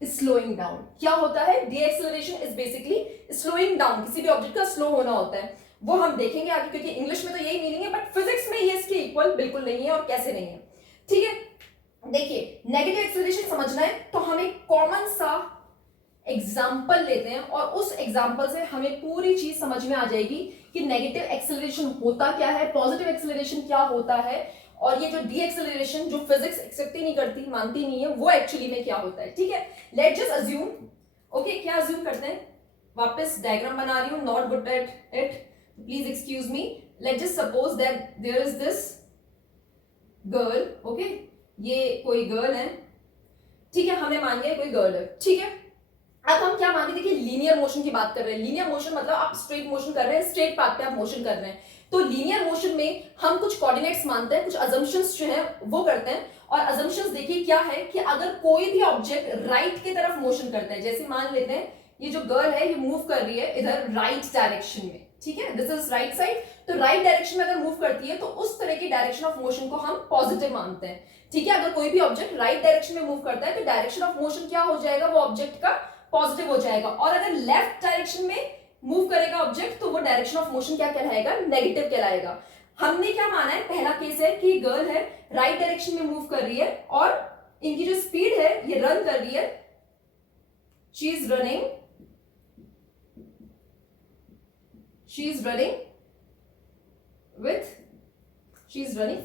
स्लोइंग डाउन। क्या होता है? Deceleration is basically slowing down, किसी भी ऑब्जेक्ट का स्लो होना होता है। वो हम देखेंगे आगे, क्योंकि इंग्लिश में तो यही मीनिंग है, बट फिजिक्स में ये इसके इक्वल बिल्कुल नहीं है, और कैसे नहीं है, ठीक है। देखिए, नेगेटिव एक्सेलरेशन समझना है तो हम एक कॉमन सा एग्जाम्पल लेते हैं, और उस एग्जाम्पल से हमें पूरी चीज समझ में आ जाएगी कि नेगेटिव एक्सेलरेशन होता क्या है, पॉजिटिव एक्सेलरेशन क्या होता है, और ये जो डी एक्सेलरेशन जो फिजिक्स एक्सेप्ट ही नहीं करती, मानती नहीं है, वो एक्चुअली में क्या होता है, ठीक है। लेट जस्ट अज्यूम, ओके, क्या अज्यूम करते हैं, वापस डायग्राम बना रही हूं, not good at it, please excuse me. Let just suppose that there is this girl, okay, ये कोई गर्ल है, ठीक है, हमने मान लिया कोई गर्ल है, ठीक है। अब हम क्या मान रहे थे कि लीनियर मोशन की बात कर रहे हैं। लीनियर मोशन मतलब आप स्ट्रेट मोशन कर रहे हैं, स्ट्रेट पाथ पे आप मोशन कर रहे हैं। तो लीनियर मोशन में हम कुछ कोऑर्डिनेट्स मानते हैं, कुछ अजम्पशंस जो है वो करते हैं, और अजम्पशंस देखिए क्या है कि अगर कोई भी ऑब्जेक्ट राइट की तरफ मोशन करता है, जैसे मान लेते हैं ये जो गर्ल है ये मूव कर रही है इधर राइट डायरेक्शन में, ठीक है, दिस इज राइट साइड, तो राइट डायरेक्शन में अगर मूव करती है तो उस तरह की डायरेक्शन ऑफ मोशन को हम पॉजिटिव मानते हैं, ठीक है। अगर कोई भी ऑब्जेक्ट राइट डायरेक्शन में मूव करता है तो डायरेक्शन ऑफ मोशन क्या हो जाएगा, वो ऑब्जेक्ट का पॉजिटिव हो जाएगा, और अगर लेफ्ट डायरेक्शन में मूव करेगा ऑब्जेक्ट तो वो डायरेक्शन ऑफ मोशन क्या कहलाएगा, नेगेटिव कहलाएगा। हमने क्या माना है, पहला केस है कि गर्ल है राइट डायरेक्शन में मूव कर रही है, और इनकी जो स्पीड है ये रन कर रही है, शी इज रनिंग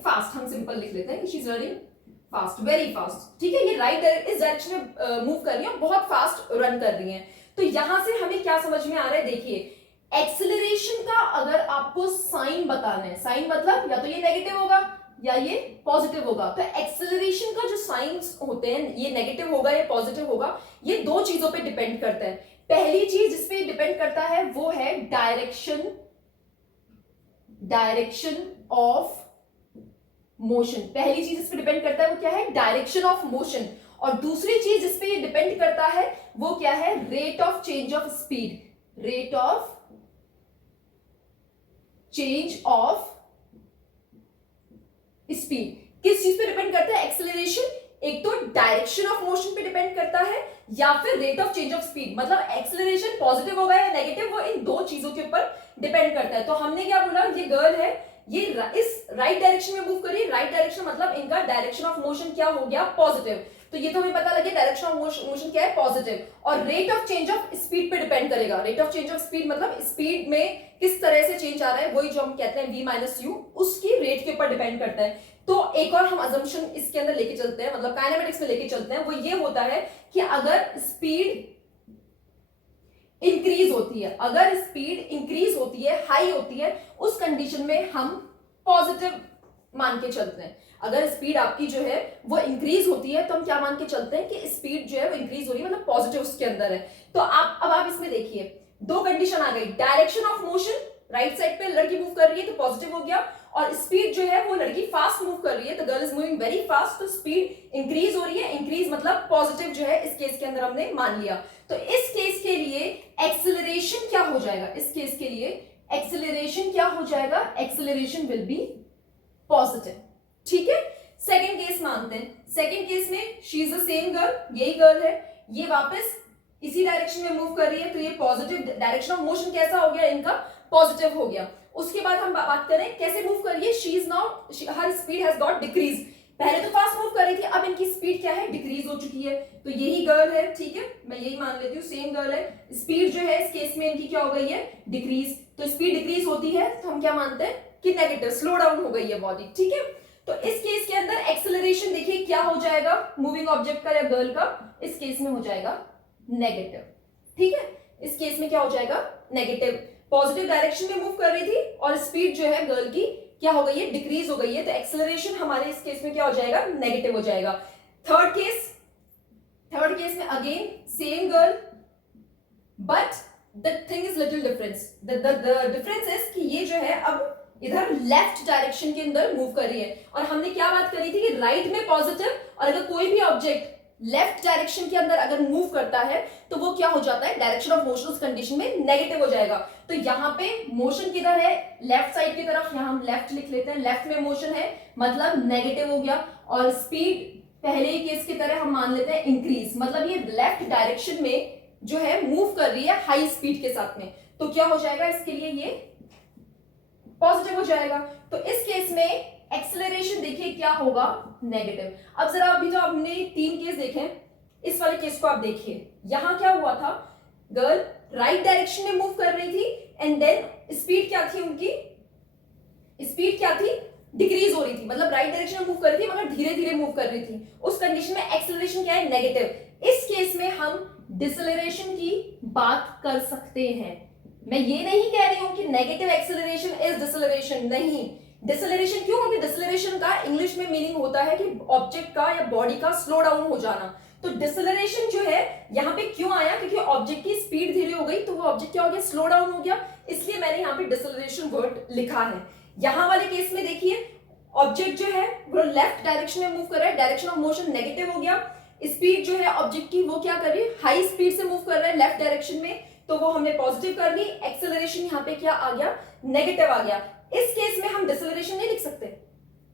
फास्ट, हम सिंपल लिख लेते हैं कि she is running fast, very fast, ठीक है। ये राइट इस डायरेक्शन में मूव कर रही है, बहुत फास्ट रन कर रही है। तो यहां से हमें क्या समझ में आ रहा है, देखिए, एक्सेलरेशन का अगर आपको साइन बताना है, साइन मतलब या तो ये नेगेटिव होगा या ये पॉजिटिव होगा, तो एक्सेलरेशन का जो साइंस होते हैं, ये नेगेटिव होगा या पॉजिटिव होगा, ये दो चीजों पे डिपेंड करता है। पहली चीज जिसपे डिपेंड करता है वो है डायरेक्शन ऑफ मोशन। पहली चीज इस पे डिपेंड करता है वो क्या है, डायरेक्शन ऑफ मोशन, और दूसरी चीज जिस पे ये डिपेंड करता है वो क्या है, rate of change of speed, rate of change of speed. किस चीज पे डिपेंड करता है एक्सेलरेशन, एक तो डायरेक्शन ऑफ मोशन पे डिपेंड करता है या फिर rate of change of speed, मतलब एक्सेलरेशन पॉजिटिव होगा या नेगेटिव, वो इन दो चीजों के ऊपर डिपेंड करता है। तो हमने क्या बोला, ये गर्ल है, ये इस राइट डायरेक्शन में मूव करिए, राइट डायरेक्शन मतलब इनका डायरेक्शन ऑफ मोशन क्या हो गया, पॉजिटिव, तो ये तो हमें पता लगे डायरेक्शन ऑफ मोशन क्या है, पॉजिटिव, और rate of change of speed पे डिपेंड करेगा। Rate of change of speed मतलब स्पीड में किस तरह से चेंज आ रहा है, वही जो हम कहते हैं v माइनस यू, उसकी रेट के ऊपर डिपेंड करता है। तो एक और हम अजम्पशन इसके अंदर लेके चलते हैं, मतलब काइनेमेटिक्स में लेके चलते हैं, वो ये होता है कि अगर स्पीड इंक्रीज होती है, अगर स्पीड इंक्रीज होती है, हाई होती है, उस कंडीशन में हम पॉजिटिव मान के चलते हैं। अगर स्पीड आपकी जो है वो इंक्रीज होती है तो हम क्या मान के चलते हैं कि स्पीड जो है वो इंक्रीज हो रही है, मतलब पॉजिटिव उसके अंदर है। तो आप इसमें देखिए दो कंडीशन आ गई, direction of motion, right side पे लड़की मूव कर रही है तो पॉजिटिव हो गया, और स्पीड जो है वो लड़की फास्ट मूव कर रही है, तो girl is moving very fast, तो स्पीड इंक्रीज हो रही है, इंक्रीज मतलब पॉजिटिव जो है इस केस के अंदर हमने मान लिया। तो इस केस के लिए एक्सेलरेशन क्या हो जाएगा, इस केस के लिए एक्सेलरेशन क्या हो जाएगा, एक्सेलरेशन विल बी पॉजिटिव, ठीक है। सेकंड केस मानते हैं, सेकंड केस में she is the same girl, यही गर्ल है, ये वापस इसी डायरेक्शन में मूव कर रही है, तो ये पॉजिटिव डायरेक्शन ऑफ मोशन कैसा हो गया इनका, पॉजिटिव हो गया। उसके बाद हम बात करें कैसे मूव कर रही है, she is now, her speed has got decrease, पहले तो फास्ट मूव कर रही थी, अब इनकी स्पीड क्या है, डिक्रीज हो चुकी है, तो यही गर्ल है, ठीक है, मैं यही मान लेती हूँ, सेम गर्ल है, स्पीड जो है इस केस में इनकी क्या हो गई है, डिक्रीज, तो स्पीड डिक्रीज होती है तो हम क्या मानते हैं कि नेगेटिव, स्लो डाउन हो गई है बॉडी, ठीक है। तो इस केस के अंदर एक्सेलरेशन देखिए क्या हो जाएगा, मूविंग ऑब्जेक्ट का या गर्ल का, इस केस में हो जाएगा नेगेटिव, ठीक है, इस केस में क्या हो जाएगा, नेगेटिव, पॉजिटिव डायरेक्शन में मूव कर रही थी और स्पीड जो है गर्ल की क्या हो गई है, डिक्रीज हो गई है, तो एक्सेलरेशन हमारे इस केस में क्या हो जाएगा, नेगेटिव हो जाएगा। थर्ड केस में again same girl, but the thing is little difference, the difference is कि ये जो है अब इधर लेफ्ट डायरेक्शन के अंदर मूव कर रही है, और हमने क्या बात करी थी कि राइट में पॉजिटिव, और अगर कोई भी ऑब्जेक्ट लेफ्ट डायरेक्शन के अंदर अगर मूव करता है तो वो क्या हो जाता है, डायरेक्शन ऑफ मोशन उस कंडीशन में नेगेटिव हो जाएगा। तो यहाँ पे मोशन किधर है, लेफ्ट साइड की तरफ, यहाँ हम लेफ्ट लिख लेते हैं, लेफ्ट में मोशन है मतलब नेगेटिव हो गया, और स्पीड पहले केस की तरह हम मान लेते हैं इंक्रीज, मतलब ये लेफ्ट डायरेक्शन में जो है मूव कर रही है हाई स्पीड के साथ में, तो क्या हो जाएगा इसके लिए ये पॉजिटिव हो जाएगा। तो इस केस में एक्सेलरेशन देखिए क्या होगा, नेगेटिव। अब जरा अभी जो हमने 3 केस देखे, इस वाले केस को आप देखिए, यहां क्या हुआ था, गर्ल राइट डायरेक्शन में मूव कर रही थी एंड देन स्पीड क्या थी उनकी, स्पीड क्या थी, डिक्रीज हो रही थी, मतलब राइट डायरेक्शन में मूव कर रही थी मगर धीरे धीरे मूव कर रही थी। उस कंडीशन में एक्सेलरेशन क्या है, नेगेटिव। इस केस में हम डिसेलरेशन की बात कर सकते हैं। मैं ये नहीं कह रही हूं कि नेगेटिव एक्सेलरेशन इज डिसेलरेशन, नहीं। डिसेलरेशन क्यों, क्योंकि डिसेलरेशन का इंग्लिश में मीनिंग होता है कि ऑब्जेक्ट का या बॉडी का स्लो डाउन हो जाना। तो डिसेलरेशन जो है यहाँ पे क्यों आया, क्योंकि ऑब्जेक्ट की स्पीड धीरे हो गई तो वो ऑब्जेक्ट क्या हो गया, स्लो डाउन हो गया, इसलिए मैंने यहाँ पे डिसेलरेशन वर्ड लिखा है। यहाँ वाले केस में देखिए ऑब्जेक्ट जो है वो लेफ्ट डायरेक्शन में मूव कर रहा है, डायरेक्शन ऑफ मोशन नेगेटिव हो गया, स्पीड जो है ऑब्जेक्ट की वो क्या कर रही है, हाई स्पीड से मूव कर रहा है लेफ्ट डायरेक्शन में, तो वो हमने पॉजिटिव कर ली। एक्सेलरेशन यहाँ पे क्या आ गया, नेगेटिव आ गया। इस केस में हम डिसेलरेशन नहीं लिख सकते,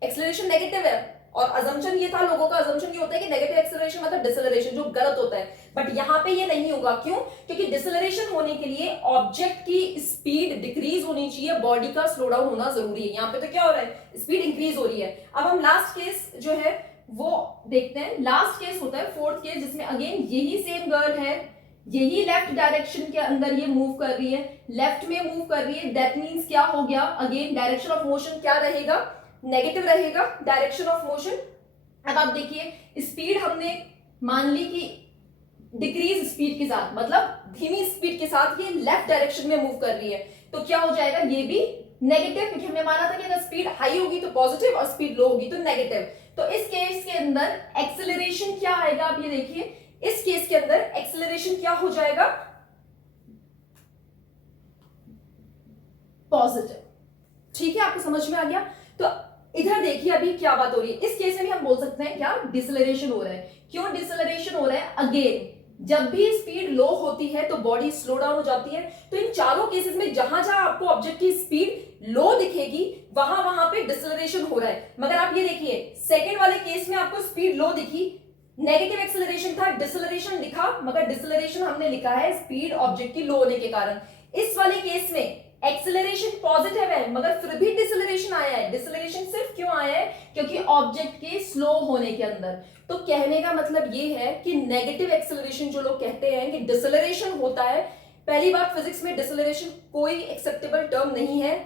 एक्सेलरेशन नेगेटिव है, और अजम्पशन ये था, लोगों का अजम्पशन ये होता है कि नेगेटिव एक्सेलरेशन मतलब डिसेलरेशन, जो गलत होता है। बट यहाँ पे ये नहीं होगा, क्यों, क्योंकि डिसेलरेशन होने के लिए ऑब्जेक्ट की स्पीड डिक्रीज होनी चाहिए, बॉडी का स्लो डाउन होना जरूरी है। यहाँ पे तो क्या हो रहा है, स्पीड इंक्रीज हो रही है। अब हम लास्ट केस जो है वो देखते हैं। लास्ट केस होता है 4th केस, जिसमें अगेन यही सेम गर्ल है, यही लेफ्ट डायरेक्शन के अंदर ये मूव कर रही है, लेफ्ट में मूव कर रही है। दैट मींस क्या हो गया, अगेन डायरेक्शन ऑफ मोशन क्या रहेगा, नेगेटिव रहेगा, डायरेक्शन ऑफ मोशन। अब आप देखिए स्पीड हमने मान ली कि डिक्रीज स्पीड के साथ, मतलब धीमी स्पीड के साथ ये लेफ्ट डायरेक्शन में मूव कर रही है, तो क्या हो जाएगा, ये भी नेगेटिव, क्योंकि हमने माना था कि अगर स्पीड हाई होगी तो पॉजिटिव और स्पीड लो होगी तो नेगेटिव। तो इस केस के अंदर एक्सेलरेशन क्या आएगा, आप ये देखिए, इस केस के अंदर एक्सेलरेशन क्या हो जाएगा, पॉजिटिव। ठीक है, आपको समझ में आ गया। तो इधर देखिए अभी क्या बात हो रही है, इस केस में भी हम बोल सकते हैं क्या, डिसेलरेशन हो रहा है। क्यों डिसेलरेशन हो रहा है, अगेन जब भी स्पीड लो होती है तो बॉडी स्लो डाउन हो जाती है। तो इन चारों केसेस में जहां जहां आपको ऑब्जेक्ट की स्पीड लो दिखेगी वहां वहां पे डिसेलरेशन हो रहा है। मगर आप ये देखिए सेकंड वाले केस में आपको स्पीड लो दिखी, नेगेटिव एक्सेलरेशन था, डिसेलरेशन लिखा, मगर डिसेलरेशन हमने लिखा है स्पीड ऑब्जेक्ट की लो होने के कारण। इस वाले केस में एक्सेलरेशन पॉजिटिव है मगर फिर भी डिसेलरेशन आया है। डिसेलरेशन सिर्फ क्यों आया है, क्योंकि ऑब्जेक्ट के स्लो होने के अंदर। तो कहने का मतलब ये है कि नेगेटिव एक्सेलरेशन जो लोग कहते हैं कि डिसेलरेशन होता है, पहली बात फिजिक्स में डिसेलरेशन कोई एक्सेप्टेबल टर्म नहीं है।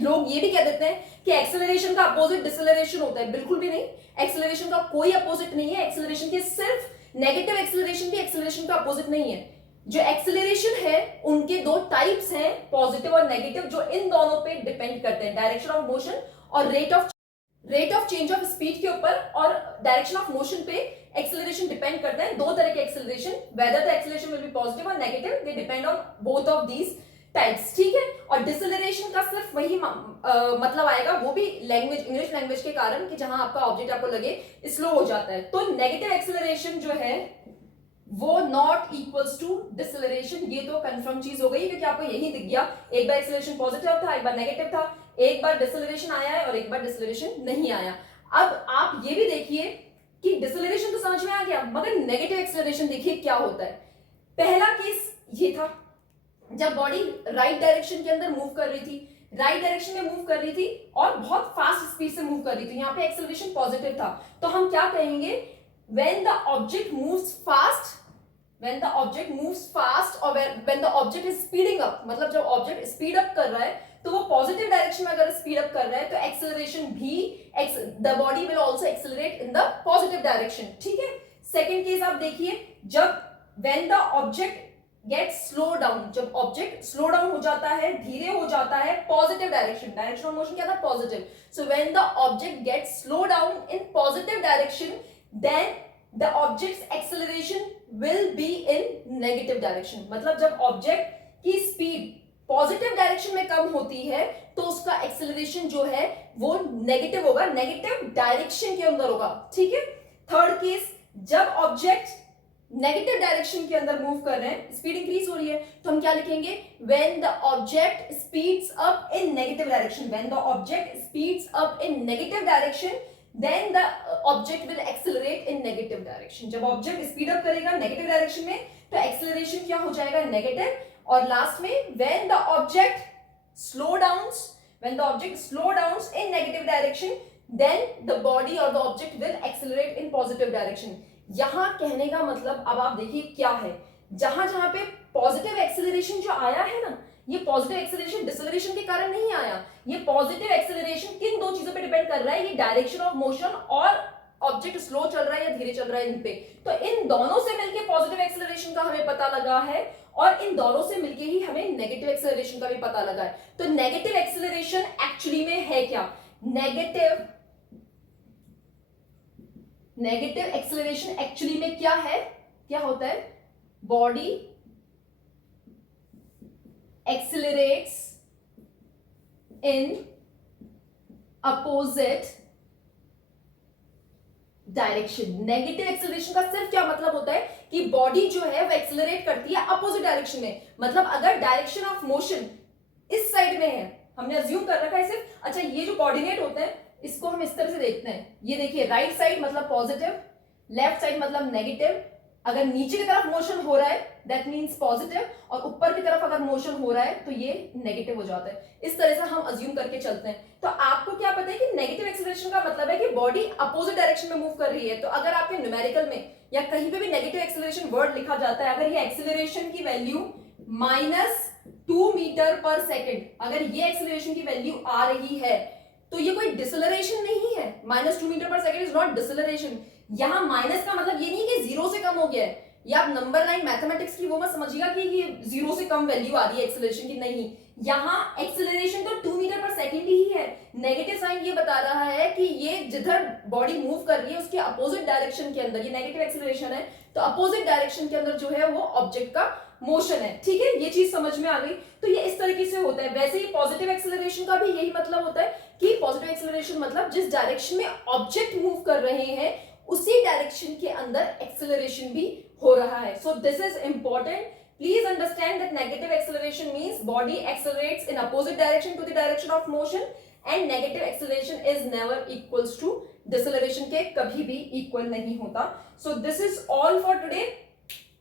लोग ये भी कह देते हैं कि एक्सेलरेशन का अपोजिट डिसेलरेशन होता है, बिल्कुल भी नहीं। एक्सेलरेशन का कोई अपोजिट नहीं है, एक्सेलरेशन के सिर्फ नेगेटिव एक्सेलरेशन भी एक्सेलरेशन का अपोजिट नहीं है। जो एक्सेलरेशन है उनके 2 टाइप्स हैं, पॉजिटिव और नेगेटिव, जो इन दोनों पे डिपेंड करते हैं, डायरेक्शन ऑफ मोशन और rate of change of speed के ऊपर और डायरेक्शन ऑफ मोशन पे एक्सेलरेशन डिपेंड करता है। 2 तरह के acceleration, whether the acceleration will be positive और negative, they depend on both of these types. ठीक है, और डिसेलरेशन का सिर्फ वही मतलब आएगा, वो भी लैंग्वेज, इंग्लिश लैंग्वेज के कारण, कि जहां आपका ऑब्जेक्ट आपको लगे स्लो हो जाता है। तो नेगेटिव एक्सेलरेशन जो है वो नॉट इक्वल्स टू डिसेलरेशन। ये तो कंफर्म चीज हो गई, क्योंकि आपको यही दिख गया, एक बार एक्सेलरेशन पॉजिटिव था, एक बार नेगेटिव था, एक बार डिसेलरेशन आया है और एक बार डिसेलरेशन नहीं आया। अब आप ये भी देखिए कि डिसेलरेशन तो समझ में आ गया, मगर नेगेटिव एक्सेलरेशन देखिए क्या होता है। पहला केस ये था जब बॉडी राइट डायरेक्शन के अंदर मूव कर रही थी, राइट डायरेक्शन में मूव कर रही थी और बहुत फास्ट स्पीड से मूव कर रही थी, यहाँ पे एक्सेलरेशन पॉजिटिव था। तो हम क्या कहेंगे, when the object moves fast, when the object moves fast or when the object is speeding up, मतलब जब ऑब्जेक्ट स्पीड अप कर रहा है तो वो पॉजिटिव डायरेक्शन में अगर स्पीड अप कर रहा है तो एक्सेलरेशन भी, the body will also accelerate in the positive direction. ठीक है, सेकंड केस आप देखिए, जब when the object get slow down, जब ऑब्जेक्ट स्लो डाउन हो जाता है, धीरे हो जाता है, positive direction, direction of motion क्या था, positive. So when the object get slow down in positive direction, then the object's acceleration will be in negative direction. मतलब जब ऑब्जेक्ट की स्पीड पॉजिटिव डायरेक्शन में कम होती है तो उसका एक्सेलरेशन जो है वो नेगेटिव होगा, नेगेटिव डायरेक्शन के अंदर होगा। ठीक है, थर्ड केस, जब ऑब्जेक्ट नेगेटिव डायरेक्शन के अंदर मूव कर रहे हैं, स्पीड इंक्रीज हो रही है, तो हम क्या लिखेंगे, when the object speeds up in negative direction, when the object speeds up in negative direction, then the object will accelerate in negative direction. जब object speed up करेगा negative direction में तो acceleration क्या हो जाएगा negative. और last में when the object slow downs in negative direction then the body or the object will accelerate in positive direction. यहाँ कहने का मतलब अब आप देखिए क्या है, जहां जहां पे पॉजिटिव एक्सेलरेशन जो आया है ना, ये पॉजिटिव एक्सेलरेशन डिसेलरेशन के कारण नहीं आया. ये पॉजिटिव एक्सेलरेशन किन दो चीजों पे डिपेंड कर रहा है, ये डायरेक्शन ऑफ मोशन और ऑब्जेक्ट स्लो चल रहा है या धीरे चल रहा है इन पे. तो इन दोनों से मिलके पॉजिटिव एक्सेलरेशन का हमें पता लगा है और इन दोनों से मिलके ही हमें नेगेटिव एक्सेलरेशन का भी पता लगा है. तो नेगेटिव एक्सेलरेशन एक्चुअली में है क्या? नेगेटिव एक्सेलरेशन एक्चुअली में क्या है, क्या होता है? Body accelerates in opposite direction. Negative acceleration का सिर्फ क्या मतलब होता है कि बॉडी जो है वो एक्सेलरेट करती है अपोजिट डायरेक्शन में. मतलब अगर डायरेक्शन ऑफ मोशन इस साइड में है, हमने अज्यूम कर रखा है सिर्फ, अच्छा ये जो कोऑर्डिनेट होते हैं इसको हम इस तरह से देखते हैं. ये देखिए राइट साइड मतलब पॉजिटिव, लेफ्ट साइड मतलब नेगेटिव. अगर नीचे की तरफ मोशन हो रहा है दैट मींस पॉजिटिव और ऊपर की तरफ अगर मोशन हो रहा है तो ये नेगेटिव हो जाता है. इस तरह से हम अज्यूम करके चलते हैं. तो आपको क्या पता है कि नेगेटिव एक्सेलरेशन का मतलब है कि बॉडी अपोजिट डायरेक्शन में मूव कर रही है. तो अगर आपके न्यूमेरिकल में या कहीं पे भी नेगेटिव एक्सेलरेशन वर्ड लिखा जाता है, अगर ये एक्सेलरेशन की वैल्यू -2 मीटर पर सेकेंड, अगर ये एक्सेलरेशन की वैल्यू आ रही है तो ये कोई डिसेलरेशन नहीं है. -2 metre per second is not deceleration. यहां माइनस का मतलब ये नहीं कि जीरो से कम हो गया है, या आप नंबर 9 मैथमेटिक्स की वो मत समझिएगा कि ये जीरो से कम वैल्यू आ रही है एक्सेलरेशन की. नहीं, यहां एक्सेलरेशन तो 2 मीटर पर सेकेंड ही है. नेगेटिव साइन ये बता रहा है कि ये जिधर बॉडी मूव कर रही है उसके अपोजिट डायरेक्शन के अंदर ये नेगेटिव एक्सेलरेशन है. तो अपोजिट डायरेक्शन के अंदर जो है वो ऑब्जेक्ट का मोशन है. ठीक है, ये चीज समझ में आ गई. तो ये इस तरीके से होता है. वैसे ही पॉजिटिव एक्सेलरेशन का भी यही मतलब होता है कि पॉजिटिव एक्सेलरेशन मतलब जिस डायरेक्शन में ऑब्जेक्ट मूव कर रहे हैं उसी डायरेक्शन के अंदर एक्सेलरेशन भी हो रहा है. सो this is important. Please understand that negative acceleration means body accelerates in opposite direction to the direction of motion and negative acceleration is never equals to deceleration के कभी भी equal नहीं होता. So this is all for today.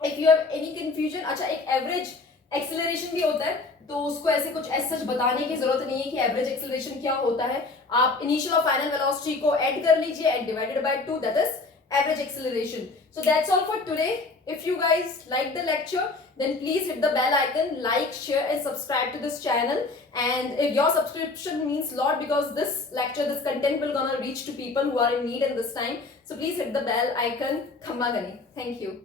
If you have any confusion, अच्छा एक average acceleration भी होता है तो उसको ऐसे कुछ ऐसा सच बताने की जरूरत नहीं है कि एवरेज एक्सेलरेशन क्या होता है. आप इनिशियल और फाइनल वेलोसिटी को ऐड कर लीजिए and divided by 2, that is average acceleration. So that's all for today. If you guys like the lecture, then please hit the bell icon, like, share and subscribe to this channel. And if your subscription means a lot because this lecture, this content will gonna reach to people who are in need in this time. So please hit the bell icon. Khamma Gani. Thank you.